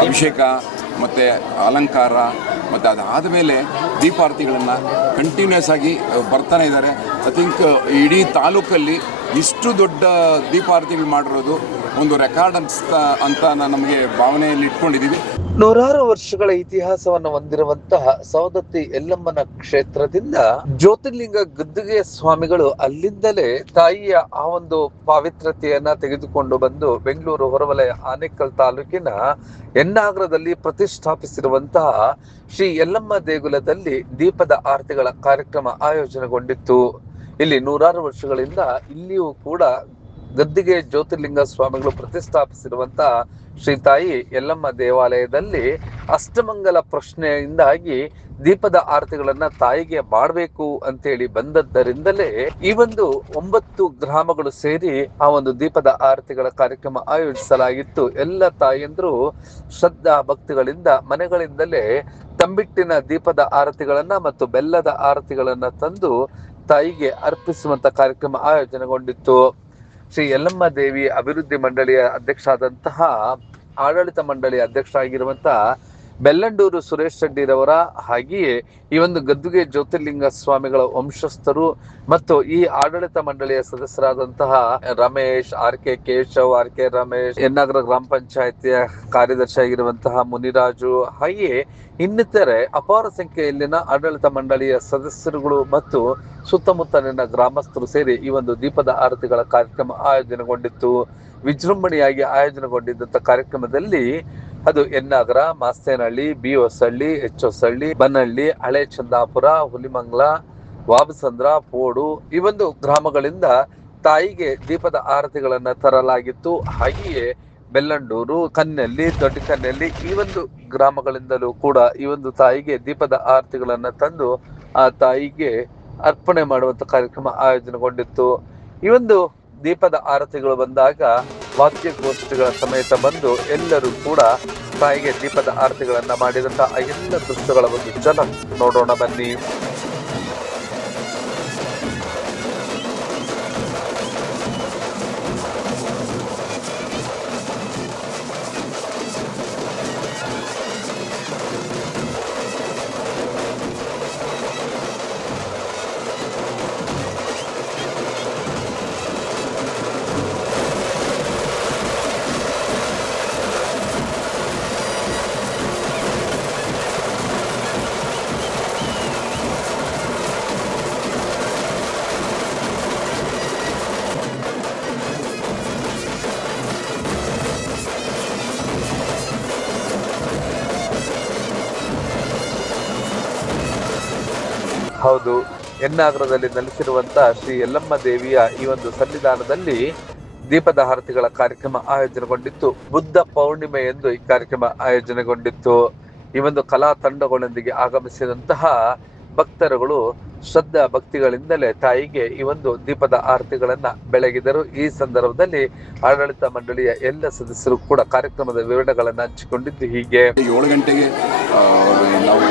ಅಭಿಷೇಕ ಮತ್ತು ಅಲಂಕಾರ ಮತ್ತು ಅದಾದ ಮೇಲೆ ದೀಪಾರತಿಗಳನ್ನು ಕಂಟಿನ್ಯೂಸ್ ಆಗಿ ಬರ್ತಾನೆ ಇದ್ದಾರೆ. ಐ ಥಿಂಕ್ ಇಡೀ ತಾಲೂಕಲ್ಲಿ ಇಷ್ಟು ದೊಡ್ಡ ದೀಪಾರತಿಗಳು ಮಾಡಿರೋದು ಒಂದು ರೆಕಾರ್ಡ್ ಅಂತ ನಮಗೆ ಭಾವನೆಯಲ್ಲಿ ಇಟ್ಕೊಂಡಿದ್ದೀವಿ. ನೂರಾರು ವರ್ಷಗಳ ಇತಿಹಾಸವನ್ನು ಹೊಂದಿರುವಂತಹ ಸವದತ್ತಿ ಯಲ್ಲಮ್ಮನ ಕ್ಷೇತ್ರದಿಂದ ಜ್ಯೋತಿರ್ಲಿಂಗ ಗದ್ದುಗೆ ಸ್ವಾಮಿಗಳು ಅಲ್ಲಿಂದಲೇ ತಾಯಿಯ ಆ ಒಂದು ಪಾವಿತ್ರತೆಯನ್ನ ತೆಗೆದುಕೊಂಡು ಬಂದು ಬೆಂಗಳೂರು ಹೊರವಲಯ ಆನೇಕಲ್ ತಾಲೂಕಿನ ಹೆನ್ನಾಗರದಲ್ಲಿ ಪ್ರತಿಷ್ಠಾಪಿಸಿರುವಂತಹ ಶ್ರೀ ಯಲ್ಲಮ್ಮ ದೇಗುಲದಲ್ಲಿ ದೀಪದ ಆರತಿಗಳ ಕಾರ್ಯಕ್ರಮ ಆಯೋಜನೆಗೊಂಡಿತ್ತು. ಇಲ್ಲಿ ನೂರಾರು ವರ್ಷಗಳಿಂದ ಇಲ್ಲಿಯೂ ಕೂಡ ಗದ್ದಿಗೆ ಜ್ಯೋತಿರ್ಲಿಂಗ ಸ್ವಾಮಿಗಳು ಪ್ರತಿಷ್ಠಾಪಿಸಿರುವಂತಹ ಶ್ರೀ ತಾಯಿ ಯಲ್ಲಮ್ಮ ದೇವಾಲಯದಲ್ಲಿ ಅಷ್ಟಮಂಗಲ ಪ್ರಶ್ನೆಯಿಂದಾಗಿ ದೀಪದ ಆರತಿಗಳನ್ನ ತಾಯಿಗೆ ಮಾಡಬೇಕು ಅಂತೇಳಿ ಬಂದದ್ದರಿಂದಲೇ ಈ ಒಂದು 9 ಗ್ರಾಮಗಳು ಸೇರಿ ಆ ಒಂದು ದೀಪದ ಆರತಿಗಳ ಕಾರ್ಯಕ್ರಮ ಆಯೋಜಿಸಲಾಗಿತ್ತು. ಎಲ್ಲ ತಾಯಂದ್ರು ಶ್ರದ್ಧಾ ಭಕ್ತಿಗಳಿಂದ ಮನೆಗಳಿಂದಲೇ ತಂಬಿಟ್ಟಿನ ದೀಪದ ಆರತಿಗಳನ್ನ ಮತ್ತು ಬೆಲ್ಲದ ಆರತಿಗಳನ್ನ ತಂದು ತಾಯಿಗೆ ಅರ್ಪಿಸುವಂತ ಕಾರ್ಯಕ್ರಮ ಆಯೋಜನೆಗೊಂಡಿತ್ತು. ಶ್ರೀ ಯಲ್ಲಮ್ಮ ದೇವಿ ಅಭಿವೃದ್ಧಿ ಮಂಡಳಿಯ ಅಧ್ಯಕ್ಷ ಆದಂತಹ ಆಡಳಿತ ಮಂಡಳಿಯ ಅಧ್ಯಕ್ಷ ಆಗಿರುವಂತಹ ಬೆಲ್ಲಂಡೂರು ಸುರೇಶ್ ರೆಡ್ಡಿರವರ ಹಾಗೆಯೇ ಈ ಒಂದು ಗದ್ದುಗೆ ಜ್ಯೋತಿರ್ಲಿಂಗ ಸ್ವಾಮಿಗಳ ವಂಶಸ್ಥರು ಮತ್ತು ಈ ಆಡಳಿತ ಮಂಡಳಿಯ ಸದಸ್ಯರಾದಂತಹ ರಮೇಶ್, ಆರ್.ಕೆ. ಕೇಶವ್, ಆರ್.ಕೆ. ರಮೇಶ್, ಹೆನ್ನಾಗರ ಗ್ರಾಮ ಪಂಚಾಯತಿಯ ಕಾರ್ಯದರ್ಶಿ ಆಗಿರುವಂತಹ ಮುನಿರಾಜು ಹಾಗೆಯೇ ಇನ್ನಿತರೆ ಅಪಾರ ಸಂಖ್ಯೆಯಲ್ಲಿನ ಆಡಳಿತ ಮಂಡಳಿಯ ಸದಸ್ಯರುಗಳು ಮತ್ತು ಸುತ್ತಮುತ್ತಲಿನ ಗ್ರಾಮಸ್ಥರು ಸೇರಿ ಈ ಒಂದು ದೀಪದ ಆರತಿಗಳ ಕಾರ್ಯಕ್ರಮ ಆಯೋಜನೆಗೊಂಡಿತ್ತು. ವಿಜೃಂಭಣೆಯಾಗಿ ಆಯೋಜನೆಗೊಂಡಿದ್ದಂತ ಕಾರ್ಯಕ್ರಮದಲ್ಲಿ ಅದು ಹೆನ್ನಾಗರ, ಮಾಸ್ತೇನಹಳ್ಳಿ, ಬಿ ಹೊಸಳ್ಳಿ, ಎಚ್ ಹೊಸಳ್ಳಿ, ಬನ್ನಹಳ್ಳಿ, ಹಳೆ ಚಂದಾಪುರ, ಹುಲಿಮಂಗಲ, ವಾಬಸಂದ್ರ, ಪೋಡು ಈ ಒಂದು ಗ್ರಾಮಗಳಿಂದ ತಾಯಿಗೆ ದೀಪದ ಆರತಿಗಳನ್ನ ತರಲಾಗಿತ್ತು. ಹಾಗೆಯೇ ಬೆಲ್ಲಂಡೂರು, ಕನ್ನಲ್ಲಿ, ದೊಡ್ಡ ಕನ್ನಲ್ಲಿ ಈ ಒಂದು ಗ್ರಾಮಗಳಿಂದಲೂ ಕೂಡ ಈ ಒಂದು ತಾಯಿಗೆ ದೀಪದ ಆರತಿಗಳನ್ನ ತಂದು ಆ ತಾಯಿಗೆ ಅರ್ಪಣೆ ಮಾಡುವಂತ ಕಾರ್ಯಕ್ರಮ ಆಯೋಜನೆಗೊಂಡಿತ್ತು. ಈ ಒಂದು ದೀಪದ ಆರತಿಗಳು ಬಂದಾಗ ವಾದ್ಯಗೋಷ್ಠಿಗಳ ಸಮೇತ ಬಂದು ಎಲ್ಲರೂ ಕೂಡ ತಾಯಿಗೆ ದೀಪದ ಆರತಿಗಳನ್ನ ಮಾಡಿದಂತ ಆ ಎಲ್ಲ ದೃಶ್ಯಗಳ ಒಂದು ಝಲಕ್ ನೋಡೋಣ ಬನ್ನಿ. ಹೌದು, ಹೆನ್ನಾಗರದಲ್ಲಿ ನೆಲೆಸಿರುವಂತಹ ಶ್ರೀ ಯಲ್ಲಮ್ಮ ದೇವಿಯ ಈ ಒಂದು ಸನ್ನಿಧಾನದಲ್ಲಿ ದೀಪದ ಆರತಿಗಳ ಕಾರ್ಯಕ್ರಮ ಆಯೋಜನೆಗೊಂಡಿತ್ತು. ಬುದ್ಧ ಪೌರ್ಣಿಮೆ ಎಂದು ಈ ಕಾರ್ಯಕ್ರಮ ಆಯೋಜನೆಗೊಂಡಿತ್ತು. ಈ ಒಂದು ಕಲಾ ತಂಡಗಳೊಂದಿಗೆ ಆಗಮಿಸಿದಂತಹ ಭಕ್ತರುಗಳು ಶ್ರದ್ಧಾ ಭಕ್ತಿಗಳಿಂದಲೇ ತಾಯಿಗೆ ಈ ಒಂದು ದೀಪದ ಆರತಿಗಳನ್ನ ಬೆಳಗಿದರು. ಈ ಸಂದರ್ಭದಲ್ಲಿ ಆಡಳಿತ ಮಂಡಳಿಯ ಎಲ್ಲ ಸದಸ್ಯರು ಕೂಡ ಕಾರ್ಯಕ್ರಮದ ವಿವರಣೆಗಳನ್ನು ಹಂಚಿಕೊಂಡಿದ್ದು ಹೀಗೆ. 7 ಗಂಟೆಗೆ ನಾವು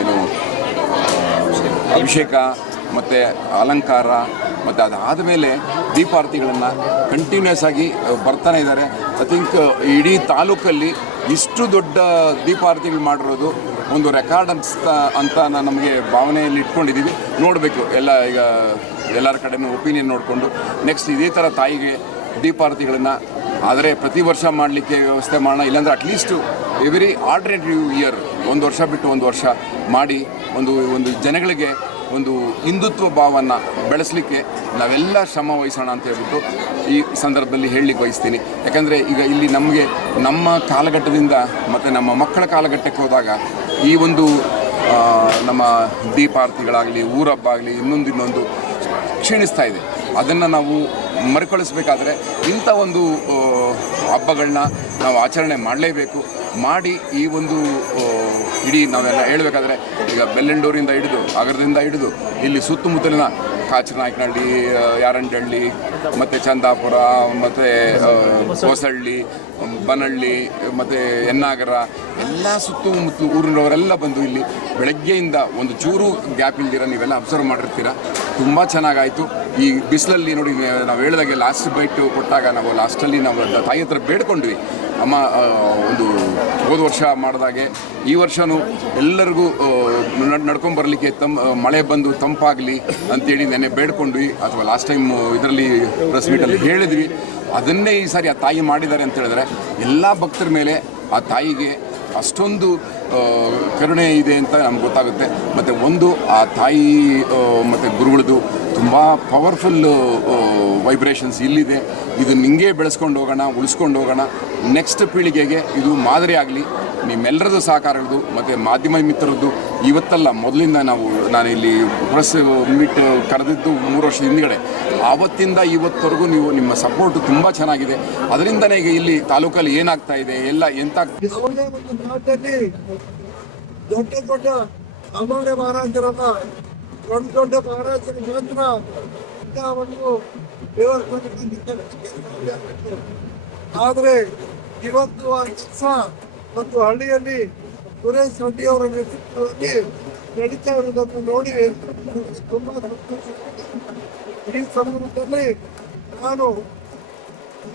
ಏನು ಅಭಿಷೇಕ ಮತ್ತು ಅಲಂಕಾರ ಮತ್ತು ಅದಾದ ಮೇಲೆ ದೀಪಾರತಿಗಳನ್ನು ಕಂಟಿನ್ಯೂಸ್ ಆಗಿ ಬರ್ತಾನೆ ಇದ್ದಾರೆ. ಐ ಥಿಂಕ್ ಇಡೀ ತಾಲೂಕಲ್ಲಿ ಇಷ್ಟು ದೊಡ್ಡ ದೀಪಾರತಿಗಳು ಮಾಡಿರೋದು ಒಂದು ರೆಕಾರ್ಡ್ ಅಂತ ನಮಗೆ ಭಾವನೆಯಲ್ಲಿ ಇಟ್ಕೊಂಡಿದ್ದೀವಿ. ನೋಡಬೇಕು ಈಗ ಎಲ್ಲರ ಕಡೆಯೂ ಒಪಿನಿಯನ್ ನೋಡಿಕೊಂಡು ನೆಕ್ಸ್ಟ್ ಇದೇ ಥರ ತಾಯಿಗೆ ದೀಪಾರತಿಗಳನ್ನು ಆದರೆ ಪ್ರತಿ ವರ್ಷ ಮಾಡಲಿಕ್ಕೆ ವ್ಯವಸ್ಥೆ ಮಾಡೋಣ. ಇಲ್ಲಾಂದರೆ ಅಟ್ಲೀಸ್ಟು ಎವ್ರಿ ಆಲ್ಟರ್ನೇಟಿವ್ ಇಯರ್ 1 ವರ್ಷ ಬಿಟ್ಟು 1 ವರ್ಷ ಮಾಡಿ ಒಂದು ಜನಗಳಿಗೆ ಒಂದು ಹಿಂದುತ್ವ ಭಾವವನ್ನು ಬೆಳೆಸಲಿಕ್ಕೆ ನಾವೆಲ್ಲ ಶ್ರಮ ವಹಿಸೋಣ ಅಂತ ಹೇಳ್ಬಿಟ್ಟು ಈ ಸಂದರ್ಭದಲ್ಲಿ ಹೇಳಲಿಕ್ಕೆ ಬಯಸ್ತೀನಿ. ಯಾಕಂದರೆ ಈಗ ಇಲ್ಲಿ ನಮಗೆ ನಮ್ಮ ಕಾಲಘಟ್ಟದಿಂದ ಮತ್ತು ನಮ್ಮ ಮಕ್ಕಳ ಕಾಲಘಟ್ಟಕ್ಕೆ ಹೋದಾಗ ಈ ಒಂದು ನಮ್ಮ ದೀಪಾರತಿಗಳಾಗಲಿ ಊರಬ್ಬ ಆಗಲಿ ಇನ್ನೊಂದು ಕ್ಷೀಣಿಸ್ತಾ ಇದೆ. ಅದನ್ನು ನಾವು ಮರುಕಳಿಸ್ಬೇಕಾದ್ರೆ ಇಂಥ ಒಂದು ಹಬ್ಬಗಳನ್ನ ನಾವು ಆಚರಣೆ ಮಾಡಲೇಬೇಕು. ಮಾಡಿ ಈ ಒಂದು ಇಡೀ ನಾವೆಲ್ಲ ಹೇಳಬೇಕಾದ್ರೆ ಈಗ ಬೆಲ್ಲಂಡೂರಿಂದ ಹಿಡಿದು ಆಗರದಿಂದ ಹಿಡಿದು ಇಲ್ಲಿ ಸುತ್ತಮುತ್ತಲಿನ ಕಾಚನಾಯಕನಹಳ್ಳಿ, ಯಾರಂಡಹಳ್ಳಿ, ಮತ್ತು ಚಂದಾಪುರ, ಮತ್ತು ಹೊಸಹಳ್ಳಿ, ಬನಹಳ್ಳಿ, ಮತ್ತು ಎನ್ನಾಗರ ಎಲ್ಲ ಸುತ್ತಮುತ್ತಲು ಊರಿನವರೆಲ್ಲ ಬಂದು ಇಲ್ಲಿ ಬೆಳಗ್ಗೆಯಿಂದ ಒಂದು ಚೂರು ಗ್ಯಾಪ್ ಇಲ್ದಿರ ನೀವೆಲ್ಲ ಅಬ್ಸರ್ವ್ ಮಾಡಿರ್ತೀರ. ತುಂಬ ಚೆನ್ನಾಗಾಯಿತು. ಈ ಬಿಸಿಲಲ್ಲಿ ನೋಡಿ, ನಾವು ಹೇಳಿದಾಗೆ ಲಾಸ್ಟ್ ಬೈಟ್ ಕೊಟ್ಟಾಗ ನಾವು ಲಾಸ್ಟಲ್ಲಿ ನಾವು ತಾಯಿ ಹತ್ರ ಬೇಡ್ಕೊಂಡ್ವಿ, ಅಮ್ಮ ಒಂದು ಹೋದ ವರ್ಷ ಮಾಡಿದಾಗೆ ಈ ವರ್ಷವೂ ಎಲ್ಲರಿಗೂ ನಡ್ಕೊಂಬರ್ಲಿಕ್ಕೆ ಮಳೆ ಬಂದು ತಂಪಾಗಲಿ ಅಂತೇಳಿ ನೆನ್ನೆ ಬೇಡ್ಕೊಂಡ್ವಿ, ಅಥವಾ ಲಾಸ್ಟ್ ಟೈಮ್ ಇದರಲ್ಲಿ ಪ್ರೆಸ್ ಮೀಟಲ್ಲಿ ಹೇಳಿದ್ವಿ. ಅದನ್ನೇ ಈ ಸಾರಿ ಆ ತಾಯಿ ಮಾಡಿದ್ದಾರೆ ಅಂತ ಹೇಳಿದ್ರೆ ಎಲ್ಲ ಭಕ್ತರ ಮೇಲೆ ಆ ತಾಯಿಗೆ ಅಷ್ಟೊಂದು ಕರುಣೆ ಇದೆ ಅಂತ ನಮ್ಗೆ ಗೊತ್ತಾಗುತ್ತೆ. ಮತ್ತು ಒಂದು ಆ ತಾಯಿ ಮತ್ತು ಗುರುಗಳದ್ದು ತುಂಬ ಪವರ್ಫುಲ್ ವೈಬ್ರೇಷನ್ಸ್ ಇಲ್ಲಿದೆ. ಇದನ್ನು ಹಿಂಗೆ ಬೆಳೆಸ್ಕೊಂಡು ಹೋಗೋಣ, ಉಳಿಸ್ಕೊಂಡು ಹೋಗೋಣ. ನೆಕ್ಸ್ಟ್ ಪೀಳಿಗೆಗೆ ಇದು ಮಾದರಿ ಆಗಲಿ. ನಿಮ್ಮೆಲ್ಲರದ್ದು ಸಹಕಾರದ್ದು ಮತ್ತು ಮಾಧ್ಯಮ ಮಿತ್ರರದ್ದು ಇವತ್ತಲ್ಲ, ಮೊದಲಿಂದ ನಾನು ಇಲ್ಲಿ ಪ್ರೆಸ್ ಮೀಟ್ ಕರೆದಿದ್ದು 3 ವರ್ಷದ ಹಿಂದ್ಗಡೆ, ಆವತ್ತಿಂದ ಇವತ್ತವರೆಗೂ ನೀವು ನಿಮ್ಮ ಸಪೋರ್ಟ್ ತುಂಬ ಚೆನ್ನಾಗಿದೆ. ಅದರಿಂದನೇ ಈಗ ಇಲ್ಲಿ ತಾಲೂಕಲ್ಲಿ ಏನಾಗ್ತಾ ಇದೆ ಎಲ್ಲ ಎಂತಾಗ್ತದೆ. ದೊಡ್ಡ ದೊಡ್ಡ ಅಮರ ಮಹಾರಾಜರನ್ನ ದೊಡ್ಡ ಮಹಾರಾಜರ ಮಾತ್ರ ಒಂದು ಆದರೆ ಇವತ್ತು ಆ ಕೆಲಸ ಮತ್ತು ಹಳ್ಳಿಯಲ್ಲಿ ಸುರೇಶ್ ರೆಡ್ಡಿ ಅವರ ನೇತೃತ್ವದಲ್ಲಿ ನಡೀತಾ ಇರುವುದನ್ನು ನೋಡಿ ತುಂಬಾ ಸಂತೋಷ. ಈ ಸಂದರ್ಭದಲ್ಲಿ ನಾನು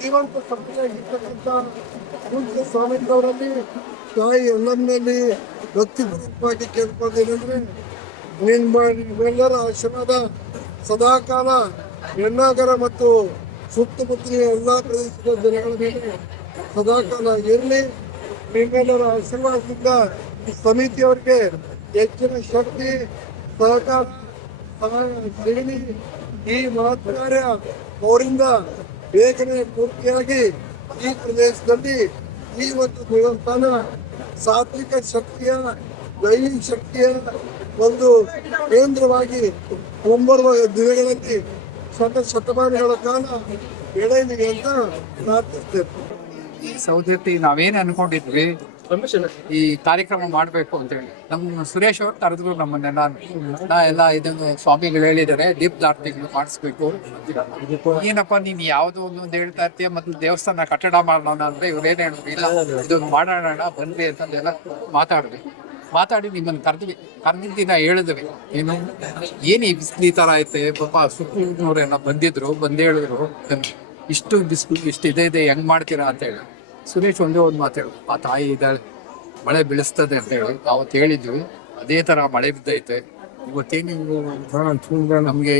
ಜೀವಂತ ಸಭೆಯಾಗಿರ್ತಕ್ಕಂಥ ಪೂಜ್ಯ ಸ್ವಾಮೀಜಿಯವರಲ್ಲಿ, ತಾಯಿ ಎಲ್ಲಮ್ಮನಲ್ಲಿ ಭಕ್ತಿಪೂರ್ವಕವಾಗಿ ಕೇಳ್ಕೊಂಡೇನೆಂದ್ರೆ, ನಿಮ್ಮೆಲ್ಲರ ಆಶೀರ್ವಾದ ಸದಾಕಾಲ ಎನ್ನಾಗರ ಮತ್ತು ಸುತ್ತಮುತ್ತಲಿನ ಎಲ್ಲ ಪ್ರದೇಶದ ಜನಗಳ ಮೇಲೆ ಸದಾಕಾಲ ಇರಲಿ. ನಿಮ್ಮೆಲ್ಲರ ಆಶೀರ್ವಾದದಿಂದ ಈ ಸಮಿತಿಯವರಿಗೆ ಹೆಚ್ಚಿನ ಶಕ್ತಿ, ಸಹಕಾರ, ಸಹಾಯ ಸಿಗಲಿ. ಈ ಮಹತ್ ಕಾರ್ಯ ಅವರಿಂದ ಬೇಗನೆ ಪೂರ್ತಿಯಾಗಿ ಈ ಪ್ರದೇಶದಲ್ಲಿ ಈ ಒಂದು ದೇವಸ್ಥಾನ ಸಾತ್ವಿಕ ಶಕ್ತಿಯ, ದೈವಿಕ ಶಕ್ತಿಯ ಒಂದು ಕೇಂದ್ರವಾಗಿ ಮುಂಬರುವ ದಿನಗಳಲ್ಲಿ ಶತಮಾನಗಳ ಕಾಲ ಬೆಳೆಯಲಿ ಅಂತ ಪ್ರಾರ್ಥಿಸ್ತೇನೆ. ಈ ಸೌದತ್ತಿ ನಾವೇನು ಅನ್ಕೊಂಡಿದ್ವಿ ಈ ಕಾರ್ಯಕ್ರಮ ಮಾಡಬೇಕು ಅಂತೇಳಿ, ನಮ್ಮ ಸುರೇಶ್ ಅವರು ಕರೆದ್ರು ನಮ್ಮನ್ನೆಲ್ಲ. ಎಲ್ಲ ಇದನ್ನು ಸ್ವಾಮಿಗಳು ಹೇಳಿದ್ದಾರೆ, ದೀಪದಾರ್ತಿಗಳು ಮಾಡಿಸ್ಬೇಕು. ಏನಪ್ಪ ನೀನು ಯಾವುದೋ ಒಂದೊಂದು ಹೇಳ್ತಾ ಇರ್ತೀಯ, ಮತ್ತು ದೇವಸ್ಥಾನ ಕಟ್ಟಡ ಮಾಡೋಣ ಅಂದ್ರೆ ಇವ್ರೇನು ಹೇಳಿದ್ರು, ಇಲ್ಲ ಇದೊಂದು ಮಾಡೋಣ ಬನ್ರಿ ಅಂತಂದೆಲ್ಲ ಮಾತಾಡಿ ನಿಮ್ಮನ್ನು ಕರೆದಿದ್ದಿನ ಹೇಳಿದ್ವಿ. ಏನು ಈ ಬಿಸಿಲು ಈ ಥರ ಐತೆ ಪಾಪ, ಸುತ್ತೂರಿನವರೆಲ್ಲ ಬಂದು ಹೇಳಿದ್ರು, ಇಷ್ಟು ಬಿಸಿಲು ಇಷ್ಟು ಇದೆ ಹೆಂಗ್ ಮಾಡ್ತೀರಾ ಅಂತ ಹೇಳಿ. ಸುರೇಶ್ ಒಂದೇ ಒಂದು ಮಾತು ಹೇಳು, ಆ ತಾಯಿ ಇದ್ದಾಳೆ, ಮಳೆ ಬೀಳಿಸ್ತದೆ ಅಂತ ಹೇಳಿ ಅವತ್ತು ಹೇಳಿದ್ವಿ. ಅದೇ ಥರ ಮಳೆ ಬಿದ್ದೈತೆ. ಇವತ್ತೇನು ನಮಗೆ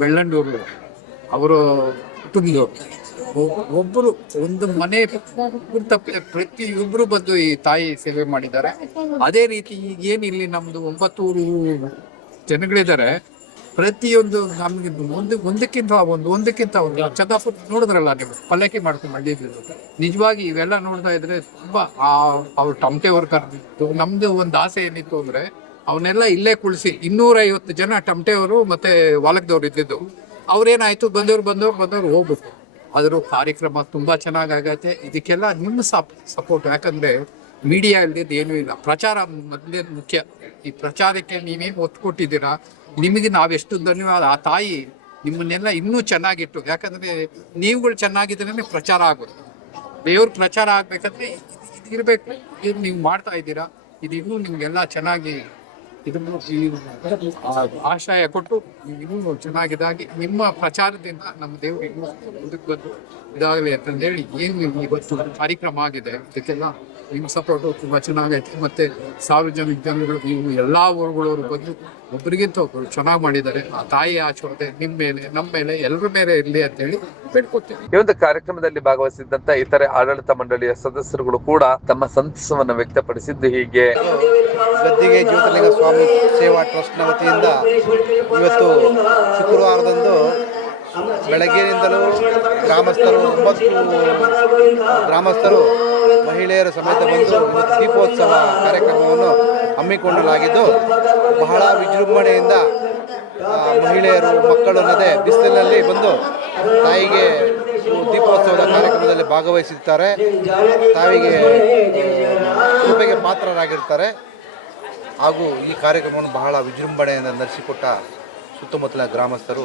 ಬೆಳ್ಳಂಡೂರು ಅವರು ಕುಟುಂಬದವರು ಒಬ್ಬರು ಒಂದು ಮನೆ ಪ್ರತಿಯೊಬ್ಬರು ಬಂದು ಈ ತಾಯಿ ಸೇವೆ ಮಾಡಿದ್ದಾರೆ. ಅದೇ ರೀತಿ ಈಗೇನು ಇಲ್ಲಿ ನಮ್ದು 9 ಜನಗಳಿದ್ದಾರೆ. ಪ್ರತಿಯೊಂದು ನಮ್ಗೆ ಒಂದಕ್ಕಿಂತ ಒಂದು ಚಂದಾಪುರ ನೋಡಿದ್ರಲ್ಲ ನೀವು, ಪಲ್ಲಕ್ಕಿ ಮಾಡ್ಕೊಂಡು ಬಂದಿದ್ದು. ನಿಜವಾಗಿ ಇವೆಲ್ಲ ನೋಡ್ತಾ ಇದ್ರೆ ತುಂಬಾ ಅವ್ರು ಟಮಟೆಯವ್ರು ಕರೆದಿತ್ತು. ನಮ್ದು ಒಂದು ಆಸೆ ಏನಿತ್ತು ಅಂದ್ರೆ ಅವನ್ನೆಲ್ಲ ಇಲ್ಲೇ ಕುಳಿಸಿ 250 ಜನ ಟಮಟೆಯವರು ಮತ್ತೆ ವಾಲಕದವ್ರು ಇದ್ದಿದ್ದು. ಅವ್ರೇನಾಯ್ತು, ಬಂದವ್ರು ಹೋಗ್ಬಿಟ್ಟು. ಅದ್ರ ಕಾರ್ಯಕ್ರಮ ತುಂಬಾ ಚೆನ್ನಾಗತ್ತೆ. ಇದಕ್ಕೆಲ್ಲ ನಿಮ್ಮ ಸಪೋರ್ಟ್. ಯಾಕಂದ್ರೆ ಮೀಡಿಯಾ ಇಲ್ದಿದ್ದು ಏನೂ ಇಲ್ಲ. ಪ್ರಚಾರ ಮೊದಲೇ ಮುಖ್ಯ. ಈ ಪ್ರಚಾರಕ್ಕೆ ನೀವೇನು ಒತ್ತು ಕೊಟ್ಟಿದ್ದೀರಾ, ನಿಮಗೆ ನಾವೆಷ್ಟು ಧನ್ಯವಾದ. ಆ ತಾಯಿ ನಿಮ್ಮನ್ನೆಲ್ಲ ಇನ್ನೂ ಚೆನ್ನಾಗಿಟ್ಟು, ಯಾಕಂದ್ರೆ ನೀವುಗಳು ಚೆನ್ನಾಗಿದ್ರೆ ಪ್ರಚಾರ ಆಗೋದು. ದೇವ್ರ ಪ್ರಚಾರ ಆಗ್ಬೇಕಂದ್ರೆ ಇದಿರ್ಬೇಕು. ಇದು ನೀವು ಮಾಡ್ತಾ ಇದ್ದೀರಾ, ಇದು ಇನ್ನೂ ನಿಮ್ಗೆಲ್ಲ ಚೆನ್ನಾಗಿ ಇದನ್ನು ಆಶಯ ಕೊಟ್ಟು ಇನ್ನೂ ಚೆನ್ನಾಗಿದ್ದಾಗಿ ನಿಮ್ಮ ಪ್ರಚಾರದಿಂದ ನಮ್ಮ ದೇವರು ಇನ್ನೂ ಮುಂದಕ್ಕೆ ಬಂದು ಇದಾಗಲಿ ಅಂತಂದೇಳಿ ಏನು ಇವತ್ತು ಕಾರ್ಯಕ್ರಮ ಆಗಿದೆ. ಇದಕ್ಕೆಲ್ಲ ನಿಮ್ಮ ಸಪೋರ್ಟು ತುಂಬ ಚೆನ್ನಾಗೈತೆ. ಮತ್ತು ಸಾರ್ವಜನಿಕ ಜನಗಳು ನೀವು ಎಲ್ಲ ಊರುಗಳವರು ಬಂದು ಒಬ್ಬರಿಗಿಂತ ಒಬ್ಬರು ಚೆನ್ನಾಗಿ ಮಾಡಿದ್ದಾರೆ. ಆ ತಾಯಿ ಆಶೀರ್ವಾದ ನಿಮ್ಮ ಮೇಲೆ, ನಮ್ಮ ಮೇಲೆ, ಎಲ್ಲರ ಮೇಲೆ ಇರಲಿ ಅಂತೇಳಿ ಬೇಡ್ಕೊತೀವಿ. ಈ ಒಂದು ಕಾರ್ಯಕ್ರಮದಲ್ಲಿ ಭಾಗವಹಿಸಿದ್ದಂತ ಇತರೆ ಆಡಳಿತ ಮಂಡಳಿಯ ಸದಸ್ಯರುಗಳು ಕೂಡ ತಮ್ಮ ಸಂತಸವನ್ನು ವ್ಯಕ್ತಪಡಿಸಿದ್ದು ಹೀಗೆ. ಗದ್ದಿಗೆ ಜ್ಯೋತಿರ್ಲಿಂಗ ಸ್ವಾಮಿ ಸೇವಾ ಟ್ರಸ್ಟ್ನ ವತಿಯಿಂದ ಇವತ್ತು ಶುಕ್ರವಾರದಂದು ಬೆಳಗ್ಗೆಯಿಂದಲೂ ಗ್ರಾಮಸ್ಥರು ಮಹಿಳೆಯರ ಸಮೇತ ಬಂದು ದೀಪೋತ್ಸವ ಕಾರ್ಯಕ್ರಮವನ್ನು ಹಮ್ಮಿಕೊಳ್ಳಲಾಗಿದ್ದು, ಬಹಳ ವಿಜೃಂಭಣೆಯಿಂದ ಮಹಿಳೆಯರು, ಮಕ್ಕಳು ಅನ್ನದೇ ಬಿಸಿಲಿನಲ್ಲಿ ಬಂದು ತಾಯಿಗೆ ದೀಪೋತ್ಸವದ ಕಾರ್ಯಕ್ರಮದಲ್ಲಿ ಭಾಗವಹಿಸಿರ್ತಾರೆ. ತಾಯಿಗೆ ಕೃಪೆಗೆ ಪಾತ್ರರಾಗಿರ್ತಾರೆ. ಹಾಗೂ ಈ ಕಾರ್ಯಕ್ರಮವನ್ನು ಬಹಳ ವಿಜೃಂಭಣೆಯಿಂದ ನಡೆಸಿಕೊಟ್ಟ ಸುತ್ತಮುತ್ತಲ ಗ್ರಾಮಸ್ಥರು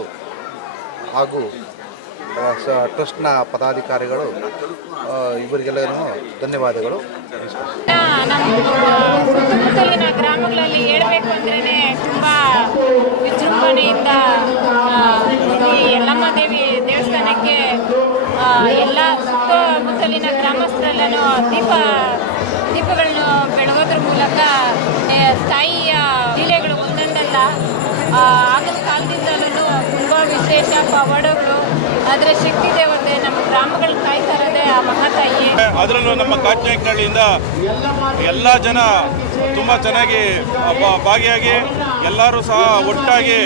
ಹಾಗೂ ಟ್ರಸ್ಟ್ನ ಪದಾಧಿಕಾರಿಗಳು ಇವರಿಗೆಲ್ಲರೂ ಧನ್ಯವಾದಗಳು. ನಮ್ಮ ಸುತ್ತಮುತ್ತಲಿನ ಗ್ರಾಮಗಳಲ್ಲಿ ಹೇಳಬೇಕು ಅಂದ್ರೇ ತುಂಬ ವಿಜೃಂಭಣೆಯಿಂದ ಈ ಯಲ್ಲಮ್ಮ ದೇವಿ ದೇವಸ್ಥಾನಕ್ಕೆ ಎಲ್ಲ ಸುತ್ತಮುತ್ತಲಿನ ಗ್ರಾಮಸ್ಥರೆಲ್ಲನೂ ದೀಪಗಳನ್ನು ಬೆಳಗೋದ್ರ ಮೂಲಕ ತಾಯಿಯ ಲೀಲೆಗಳು ಒಂದೊಂದಲ್ಲ ಆಗಿನ ಕಾಲದಿಂದಲೂ ತುಂಬ ವಿಶೇಷ ಪವಾಡಗಳು. ಆದರೆ ಶಕ್ತಿ ದೇವತೆ ನಮ್ಮ ಗ್ರಾಮಗಳು ಕಾಯ್ತಾ ಇರೋದೇ ಆ ಮಹಾತಾಯಿ. ಅದರಲ್ಲೂ ನಮ್ಮ ಕಾಟ್ನಾಯಕನಹಳ್ಳಿಯಿಂದ ಎಲ್ಲ ಜನ ತುಂಬ ಚೆನ್ನಾಗಿ ಭಾಗಿಯಾಗಿ ಎಲ್ಲರೂ ಸಹ ಒಟ್ಟಾಗಿ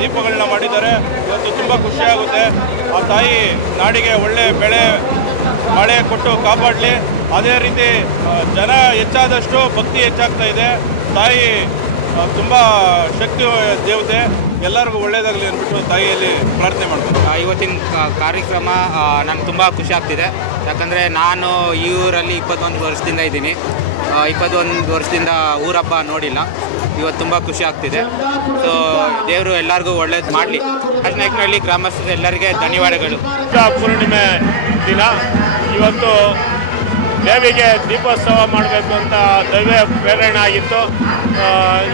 ದೀಪಗಳನ್ನ ಮಾಡಿದ್ದಾರೆ. ಇವತ್ತು ತುಂಬ ಖುಷಿಯಾಗುತ್ತೆ. ಆ ತಾಯಿ ನಾಡಿಗೆ ಒಳ್ಳೆ ಬೆಳೆ ಮಳೆ ಕೊಟ್ಟು ಕಾಪಾಡಲಿ. ಅದೇ ರೀತಿ ಜನ ಹೆಚ್ಚಾದಷ್ಟು ಭಕ್ತಿ ಹೆಚ್ಚಾಗ್ತಾ ಇದೆ. ತಾಯಿ ತುಂಬ ಶಕ್ತಿ ದೇವತೆ, ಎಲ್ಲರಿಗೂ ಒಳ್ಳೆಯದಾಗಲಿ ಅಂದ್ಬಿಟ್ಟು ತಾಯಿಯಲ್ಲಿ ಪ್ರಾರ್ಥನೆ ಮಾಡ್ಬೋದು. ಇವತ್ತಿನ ಕಾರ್ಯಕ್ರಮ ನನಗೆ ತುಂಬ ಖುಷಿ ಆಗ್ತಿದೆ. ಯಾಕಂದರೆ ನಾನು ಈ ಊರಲ್ಲಿ 21 ವರ್ಷದಿಂದ ಇದ್ದೀನಿ. 21 ವರ್ಷದಿಂದ ಊರಬ್ಬ ನೋಡಿಲ್ಲ. ಇವತ್ತು ತುಂಬ ಖುಷಿ ಆಗ್ತಿದೆ. ಸೊ ದೇವರು ಎಲ್ಲರಿಗೂ ಒಳ್ಳೇದು ಮಾಡಲಿ. ಕಾಟ್ನಾಯಕನಹಳ್ಳಿ ಗ್ರಾಮಸ್ಥರು ಎಲ್ಲರಿಗೆ ಧನ್ಯವಾದಗಳು. ಪೂರ್ಣಿಮೆ ದಿನ ಇವತ್ತು ದೇವಿಗೆ ದೀಪೋತ್ಸವ ಮಾಡಬೇಕು ಅಂತ ದೈವ ಪ್ರೇರಣೆ ಆಗಿತ್ತು.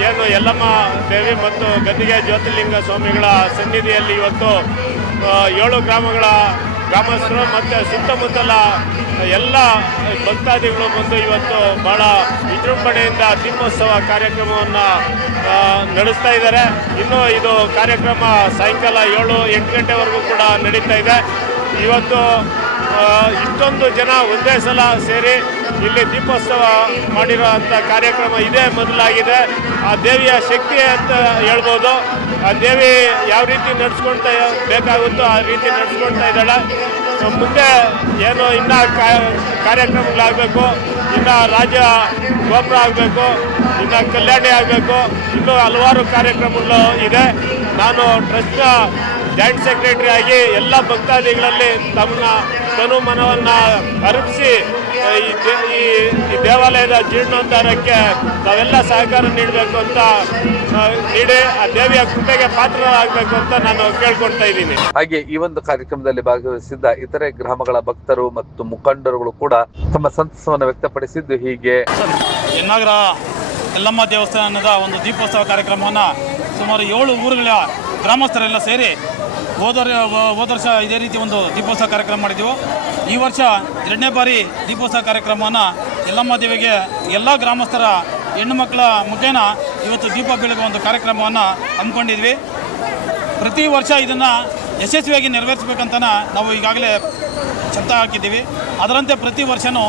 ಏನು ಯಲ್ಲಮ್ಮ ದೇವಿ ಮತ್ತು ಗದ್ದಿಗೆ ಜ್ಯೋತಿರ್ಲಿಂಗ ಸ್ವಾಮಿಗಳ ಸನ್ನಿಧಿಯಲ್ಲಿ ಇವತ್ತು 7 ಗ್ರಾಮಗಳ ಗ್ರಾಮಸ್ಥರು ಮತ್ತು ಸುತ್ತಮುತ್ತಲ ಎಲ್ಲ ಭಕ್ತಾದಿಗಳು ಬಂದು ಇವತ್ತು ಭಾಳ ವಿಜೃಂಭಣೆಯಿಂದ ದೀಪೋತ್ಸವ ಕಾರ್ಯಕ್ರಮವನ್ನು ನಡೆಸ್ತಾ ಇದ್ದಾರೆ. ಇನ್ನು ಇದು ಕಾರ್ಯಕ್ರಮ ಸಾಯಂಕಾಲ 7-8 ಗಂಟೆವರೆಗೂ ಕೂಡ ನಡೀತಾ ಇದೆ. ಇವತ್ತು ಇಷ್ಟೊಂದು ಜನ ಒಂದೇ ಸಲ ಸೇರಿ ಇಲ್ಲಿ ದೀಪೋತ್ಸವ ಮಾಡಿರೋ ಅಂಥ ಕಾರ್ಯಕ್ರಮ ಇದೇ ಮೊದಲಾಗಿದೆ. ಆ ದೇವಿಯ ಶಕ್ತಿ ಅಂತ ಹೇಳ್ಬೋದು. ಆ ದೇವಿ ಯಾವ ರೀತಿ ನಡೆಸ್ಕೊಳ್ತಾ ಬೇಕಾಗುತ್ತೋ ಆ ರೀತಿ ನಡೆಸ್ಕೊಳ್ತಾ ಇದ್ದಾಳೆ. ಮುಂದೆ ಏನು ಇನ್ನೂ ಕಾರ್ಯಕ್ರಮಗಳಾಗಬೇಕು, ಇನ್ನು ರಾಜ್ಯ ಗೋಪುರ ಆಗಬೇಕು, ಇನ್ನು ಕಲ್ಯಾಣಿ ಆಗಬೇಕು, ಇನ್ನೂ ಹಲವಾರು ಕಾರ್ಯಕ್ರಮಗಳು ಇದೆ. ನಾನು ಟ್ರಸ್ಟ್ನ ಜಾಯಿಂಟ್ ಸೆಕ್ರೆಟರಿ ಆಗಿ ಎಲ್ಲ ಭಕ್ತಾದಿಗಳಲ್ಲಿ ತಮ್ಮ ತನು ಮನವನ್ನು ಅರ್ಪಿಸಿ ಈ ದೇವಾಲಯದ ಜೀರ್ಣೋದ್ಧಾರಕ್ಕೆ ನಾವೆಲ್ಲ ಸಹಕಾರ ನೀಡಬೇಕು ಅಂತ ನೀಡಿ ಆ ದೇವಿಯ ಕೃಪೆಗೆ ಪಾತ್ರರಾಗಬೇಕು ಅಂತ ನಾನು ಕೇಳ್ಕೊಳ್ತಾ ಇದ್ದೀನಿ. ಹಾಗೆ ಈ ಒಂದು ಕಾರ್ಯಕ್ರಮದಲ್ಲಿ ಭಾಗವಹಿಸಿದ್ದ ಇತರೆ ಗ್ರಾಮಗಳ ಭಕ್ತರು ಮತ್ತು ಮುಖಂಡರುಗಳು ಕೂಡ ತಮ್ಮ ಸಂತಸವನ್ನು ವ್ಯಕ್ತಪಡಿಸಿದ್ದು ಹೀಗೆ. ಯನ್ನಾಗರ ಯಲ್ಲಮ್ಮ ದೇವಸ್ಥಾನದ ಒಂದು ದೀಪೋತ್ಸವ ಕಾರ್ಯಕ್ರಮವನ್ನು ಸುಮಾರು 7 ಊರುಗಳ ಗ್ರಾಮಸ್ಥರೆಲ್ಲ ಸೇರಿ ಹೋದ ವರ್ಷ ಇದೇ ರೀತಿ ಒಂದು ದೀಪೋತ್ಸವ ಕಾರ್ಯಕ್ರಮ ಮಾಡಿದ್ದೆವು. ಈ ವರ್ಷ 2ನೇ ಬಾರಿ ದೀಪೋತ್ಸವ ಕಾರ್ಯಕ್ರಮವನ್ನು ಯಲ್ಲಮ್ಮ ದೇವಿಗೆ ಎಲ್ಲ ಗ್ರಾಮಸ್ಥರ ಹೆಣ್ಣು ಮಕ್ಕಳ ಮುಖೇನ ಇವತ್ತು ದೀಪ ಬೆಳಗುವ ಒಂದು ಕಾರ್ಯಕ್ರಮವನ್ನು ಹಮ್ಮಿಕೊಂಡಿದ್ವಿ. ಪ್ರತಿ ವರ್ಷ ಇದನ್ನು ಯಶಸ್ವಿಯಾಗಿ ನೆರವೇರಿಸಬೇಕಂತ ನಾವು ಈಗಾಗಲೇ ಛತ್ತ ಹಾಕಿದ್ದೀವಿ. ಅದರಂತೆ ಪ್ರತಿ ವರ್ಷವೂ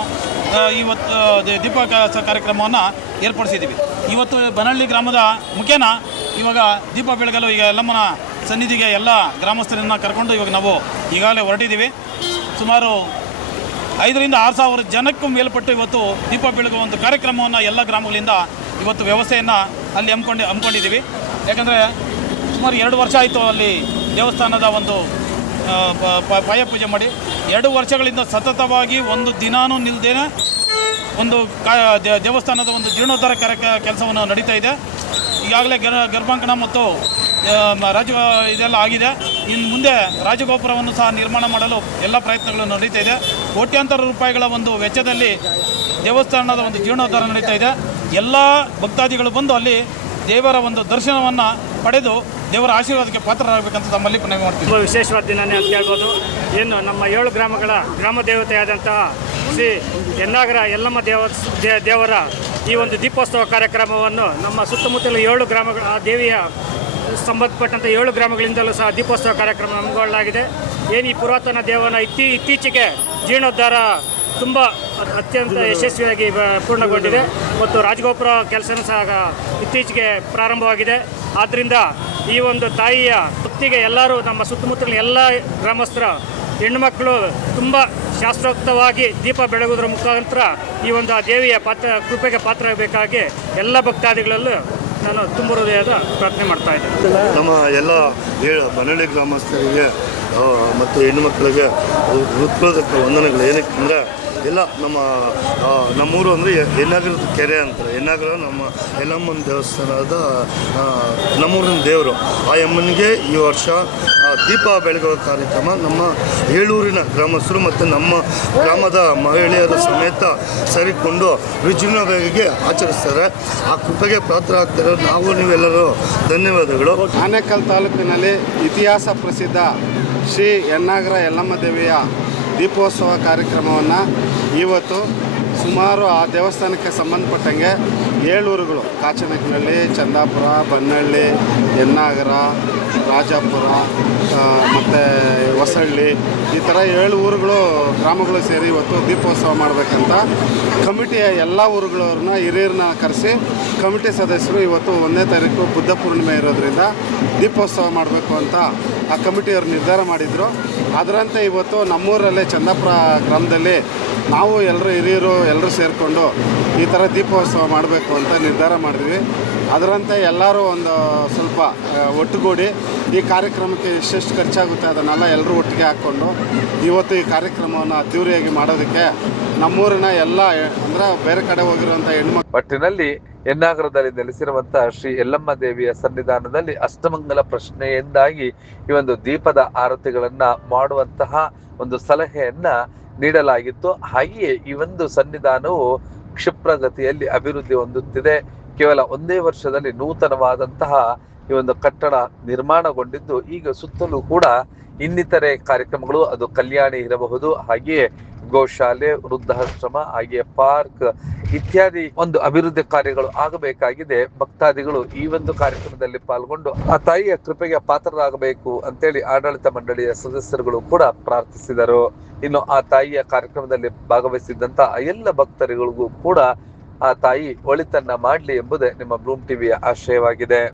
ಇವತ್ತು ದೀಪೋತ್ಸವ ಕಾರ್ಯಕ್ರಮವನ್ನು ಏರ್ಪಡಿಸಿದ್ದೀವಿ. ಇವತ್ತು ಬನಹಳ್ಳಿ ಗ್ರಾಮದ ಮುಖೇನ ಇವಾಗ ದೀಪ ಬೆಳಗಲು ಈಗ ಯಲ್ಲಮ್ಮನ ಸನ್ನಿಧಿಗೆ ಎಲ್ಲ ಗ್ರಾಮಸ್ಥರನ್ನು ಕರ್ಕೊಂಡು ಇವಾಗ ನಾವು ಈಗಾಗಲೇ ಹೊರಟಿದ್ದೀವಿ. ಸುಮಾರು 5,000 to 6,000 ಜನಕ್ಕೂ ಮೇಲ್ಪಟ್ಟು ಇವತ್ತು ದೀಪ ಬೆಳಗುವ ಒಂದು ಕಾರ್ಯಕ್ರಮವನ್ನು ಎಲ್ಲ ಗ್ರಾಮಗಳಿಂದ ಇವತ್ತು ವ್ಯವಸ್ಥೆಯನ್ನು ಅಲ್ಲಿ ಹಮ್ಮಿಕೊಂಡಿದ್ದೀವಿ. ಯಾಕಂದರೆ ಸುಮಾರು 2 ವರ್ಷ ಆಯಿತು ಅಲ್ಲಿ ದೇವಸ್ಥಾನದ ಒಂದು ಪಾಯ ಪೂಜೆ ಮಾಡಿ. 2 ವರ್ಷಗಳಿಂದ ಸತತವಾಗಿ ಒಂದು ದಿನಾನೂ ನಿಲ್ಲದೇನೆ ಒಂದು ದೇವಸ್ಥಾನದ ಒಂದು ಜೀರ್ಣೋದ್ಧಾರ ಕೆಲಸವನ್ನು ನಡೀತಾ ಇದೆ. ಈಗಾಗಲೇ ಗರ್ಭಾಂಗಣ ಮತ್ತು ಇದೆಲ್ಲ ಆಗಿದೆ. ಇನ್ನು ಮುಂದೆ ರಾಜಗೋಪುರವನ್ನು ಸಹ ನಿರ್ಮಾಣ ಮಾಡಲು ಎಲ್ಲ ಪ್ರಯತ್ನಗಳು ನಡೀತಾ ಇದೆ. ಕೋಟ್ಯಾಂತರ ರೂಪಾಯಿಗಳ ಒಂದು ವೆಚ್ಚದಲ್ಲಿ ದೇವಸ್ಥಾನದ ಒಂದು ಜೀರ್ಣೋದ್ಧಾರ ನಡೀತಾ ಇದೆ. ಎಲ್ಲ ಭಕ್ತಾದಿಗಳು ಬಂದು ಅಲ್ಲಿ ದೇವರ ಒಂದು ದರ್ಶನವನ್ನು ಪಡೆದು ದೇವರ ಆಶೀರ್ವಾದಕ್ಕೆ ಪಾತ್ರರಾಗಬೇಕಂತ ತಮ್ಮಲ್ಲಿ ಮನವಿ ಮಾಡ್ತೀವಿ. ತುಂಬ ವಿಶೇಷವಾದ ದಿನನೇ ಅಂತ ಹೇಳ್ಬೋದು. ಏನು ನಮ್ಮ 7 ಗ್ರಾಮಗಳ ಗ್ರಾಮ ದೇವತೆಯಾದಂತಹ ಶ್ರೀ ಯನ್ನಾಗರ ಯಲ್ಲಮ್ಮ ದೇವರ ಈ ಒಂದು ದೀಪೋತ್ಸವ ಕಾರ್ಯಕ್ರಮವನ್ನು ನಮ್ಮ ಸುತ್ತಮುತ್ತಲ 7 ಗ್ರಾಮಗಳ ಆ ದೇವಿಯ ಸಂಬಂಧಪಟ್ಟಂಥ 7 ಗ್ರಾಮಗಳಿಂದಲೂ ಸಹ ದೀಪೋತ್ಸವ ಕಾರ್ಯಕ್ರಮ ಹಮ್ಮಿಕೊಳ್ಳಲಾಗಿದೆ. ಏನು ಈ ಪುರಾತನ ದೇವನ ಇತ್ತೀಚೆಗೆ ಜೀರ್ಣೋದ್ಧಾರ ತುಂಬ ಅತ್ಯಂತ ಯಶಸ್ವಿಯಾಗಿ ಪೂರ್ಣಗೊಂಡಿದೆ ಮತ್ತು ರಾಜಗೋಪುರ ಕೆಲಸನೂ ಸಹ ಇತ್ತೀಚೆಗೆ ಪ್ರಾರಂಭವಾಗಿದೆ. ಆದ್ದರಿಂದ ಈ ಒಂದು ತಾಯಿಯ ಭಕ್ತಿಗೆ ಎಲ್ಲರೂ ನಮ್ಮ ಸುತ್ತಮುತ್ತಲಿನ ಎಲ್ಲ ಗ್ರಾಮಸ್ಥರ ಹೆಣ್ಣುಮಕ್ಕಳು ತುಂಬ ಶಾಸ್ತ್ರೋಕ್ತವಾಗಿ ದೀಪ ಬೆಳಗುವುದರ ಮುಖಾಂತರ ಈ ಒಂದು ದೇವಿಯ ಕೃಪೆಗೆ ಪಾತ್ರರಾಗಬೇಕಾಗಿ ಎಲ್ಲ ಭಕ್ತಾದಿಗಳಲ್ಲೂ ನಾನು ತುಂಬ ಹೃದಯದ ಪ್ರಾರ್ಥನೆ ಮಾಡ್ತಾ ಇದ್ದೇನೆ. ನಮ್ಮ ಎಲ್ಲ ಬನಹಳ್ಳಿ ಗ್ರಾಮಸ್ಥರಿಗೆ ಮತ್ತು ಹೆಣ್ಣುಮಕ್ಕಳಿಗೆ ಹೃತ್ಪೂರ್ವಕ ವಂದನೆಗಳು. ಏನಕ್ಕೆಂದರೆ ಎಲ್ಲ ನಮ್ಮೂರು ಅಂದರೆ ಯನ್ನಾಗರದ ಕೆರೆ ಅಂತಾರೆ. ಯನ್ನಾಗರ ನಮ್ಮ ಯಲ್ಲಮ್ಮನ ದೇವಸ್ಥಾನದ ನಮ್ಮೂರಿನ ದೇವರು. ಆ ಯಮ್ಮನಿಗೆ ಈ ವರ್ಷ ದೀಪ ಬೆಳಗುವ ಕಾರ್ಯಕ್ರಮ ನಮ್ಮ ಏಳೂರಿನ ಗ್ರಾಮಸ್ಥರು ಮತ್ತು ನಮ್ಮ ಗ್ರಾಮದ ಮಹಿಳೆಯರ ಸಮೇತ ಸೇರಿಕೊಂಡು ವಿಜೃಂಭಣೆಗೆ ಆಚರಿಸ್ತಾರೆ. ಆ ಕೃಪೆಗೆ ಪಾತ್ರರಾಗ್ತಾರೆ. ನಾವು ನೀವೆಲ್ಲರೂ ಧನ್ಯವಾದಗಳು. ಆನೇಕಲ್ ತಾಲೂಕಿನಲ್ಲಿ ಇತಿಹಾಸ ಪ್ರಸಿದ್ಧ ಶ್ರೀ ಯನ್ನಾಗರ ಯಲ್ಲಮ್ಮ ದೇವಿಯ ದೀಪೋತ್ಸವ ಕಾರ್ಯಕ್ರಮವನ್ನು ಇವತ್ತು ಸುಮಾರು ಆ ದೇವಸ್ಥಾನಕ್ಕೆ ಸಂಬಂಧಪಟ್ಟಂಗೆ 7 ಊರುಗಳು, ಕಾಚನಕನಹಳ್ಳಿ, ಚಂದಾಪುರ, ಬನ್ನಹಳ್ಳಿ, ಯನ್ನಾಗರ, ರಾಜಾಪುರ ಮತ್ತು ಹೊಸಳ್ಳಿ, ಈ ಥರ 7 ಊರುಗಳು ಗ್ರಾಮಗಳು ಸೇರಿ ಇವತ್ತು ದೀಪೋತ್ಸವ ಮಾಡಬೇಕಂತ ಕಮಿಟಿಯ ಎಲ್ಲ ಊರುಗಳವ್ರನ್ನ ಹಿರಿಯರನ್ನ ಕರೆಸಿ ಕಮಿಟಿ ಸದಸ್ಯರು ಇವತ್ತು 1ನೇ ತಾರೀಕು ಬುದ್ಧ ಪೂರ್ಣಿಮೆ ಇರೋದ್ರಿಂದ ದೀಪೋತ್ಸವ ಮಾಡಬೇಕು ಅಂತ ಆ ಕಮಿಟಿಯವರು ನಿರ್ಧಾರ ಮಾಡಿದರು. ಅದರಂತೆ ಇವತ್ತು ನಮ್ಮೂರಲ್ಲೇ ಚಂದಾಪುರ ಗ್ರಾಮದಲ್ಲಿ ನಾವು ಎಲ್ಲರೂ ಹಿರಿಯರು ಎಲ್ಲರೂ ಸೇರಿಕೊಂಡು ಈ ಥರ ದೀಪೋತ್ಸವ ಮಾಡಬೇಕು ಅಂತ ನಿರ್ಧಾರ ಮಾಡಿದ್ವಿ. ಅದರಂತೆ ಎಲ್ಲರೂ ಒಂದು ಸ್ವಲ್ಪ ಒಟ್ಟುಗೂಡಿ ಈ ಕಾರ್ಯಕ್ರಮಕ್ಕೆ ಎಷ್ಟೆಷ್ಟು ಖರ್ಚಾಗುತ್ತೆ ಅದನ್ನೆಲ್ಲ ಎಲ್ಲರೂ ಒಟ್ಟಿಗೆ ಹಾಕ್ಕೊಂಡು ಇವತ್ತು ಈ ಕಾರ್ಯಕ್ರಮವನ್ನು ಅದ್ದೂರಿಯಾಗಿ ಮಾಡೋದಕ್ಕೆ ನಮ್ಮೂರಿನ ಎಲ್ಲ ಅಂದರೆ ಬೇರೆ ಕಡೆ ಹೋಗಿರುವಂಥ ಹೆಣ್ಮಕ್ಳು ಒಟ್ಟಿನಲ್ಲಿ ಯನ್ನಾಗರದಲ್ಲಿ ನೆಲೆಸಿರುವಂತಹ ಶ್ರೀ ಯಲ್ಲಮ್ಮ ದೇವಿಯ ಸನ್ನಿಧಾನದಲ್ಲಿ ಅಷ್ಟಮಂಗಲ ಪ್ರಶ್ನೆಯಿಂದಾಗಿ ಈ ಒಂದು ದೀಪದ ಆರತಿಗಳನ್ನ ಮಾಡುವಂತಹ ಒಂದು ಸಲಹೆಯನ್ನ ನೀಡಲಾಗಿತ್ತು. ಹಾಗೆಯೇ ಈ ಒಂದು ಸನ್ನಿಧಾನವು ಕ್ಷಿಪ್ರಗತಿಯಲ್ಲಿ ಅಭಿವೃದ್ಧಿ ಹೊಂದುತ್ತಿದೆ. ಕೇವಲ 1 ವರ್ಷದಲ್ಲಿ ನೂತನವಾದಂತಹ ಈ ಒಂದು ಕಟ್ಟಡ ನಿರ್ಮಾಣಗೊಂಡಿದ್ದು ಈಗ ಸುತ್ತಲೂ ಕೂಡ ಇನ್ನಿತರೆ ಕಾರ್ಯಕ್ರಮಗಳು, ಅದು ಕಲ್ಯಾಣಿ ಇರಬಹುದು, ಹಾಗೆಯೇ ಗೋಶಾಲೆ, ವೃದ್ಧಾಶ್ರಮ, ಹಾಗೆಯೇ ಪಾರ್ಕ್ ಇತ್ಯಾದಿ ಒಂದು ಅಭಿವೃದ್ಧಿ ಕಾರ್ಯಗಳು ಆಗಬೇಕಾಗಿದೆ. ಭಕ್ತಾದಿಗಳು ಈ ಒಂದು ಕಾರ್ಯಕ್ರಮದಲ್ಲಿ ಪಾಲ್ಗೊಂಡು ಆ ತಾಯಿಯ ಕೃಪೆಗೆ ಪಾತ್ರರಾಗಬೇಕು ಅಂತೇಳಿ ಆಡಳಿತ ಮಂಡಳಿಯ ಸದಸ್ಯರುಗಳು ಕೂಡ ಪ್ರಾರ್ಥಿಸಿದರು. ಇನ್ನು ಆ ತಾಯಿಯ ಕಾರ್ಯಕ್ರಮದಲ್ಲಿ ಭಾಗವಹಿಸಿದ್ದಂತ ಎಲ್ಲ ಭಕ್ತರುಗಳಿಗೂ ಕೂಡ ಆ ತಾಯಿ ಒಳಿತನ್ನ ಮಾಡ್ಲಿ ಎಂಬುದೇ ನಿಮ್ಮ ಬ್ಲೂಮ್ ಟಿವಿಯ ಆಶಯವಾಗಿದೆ.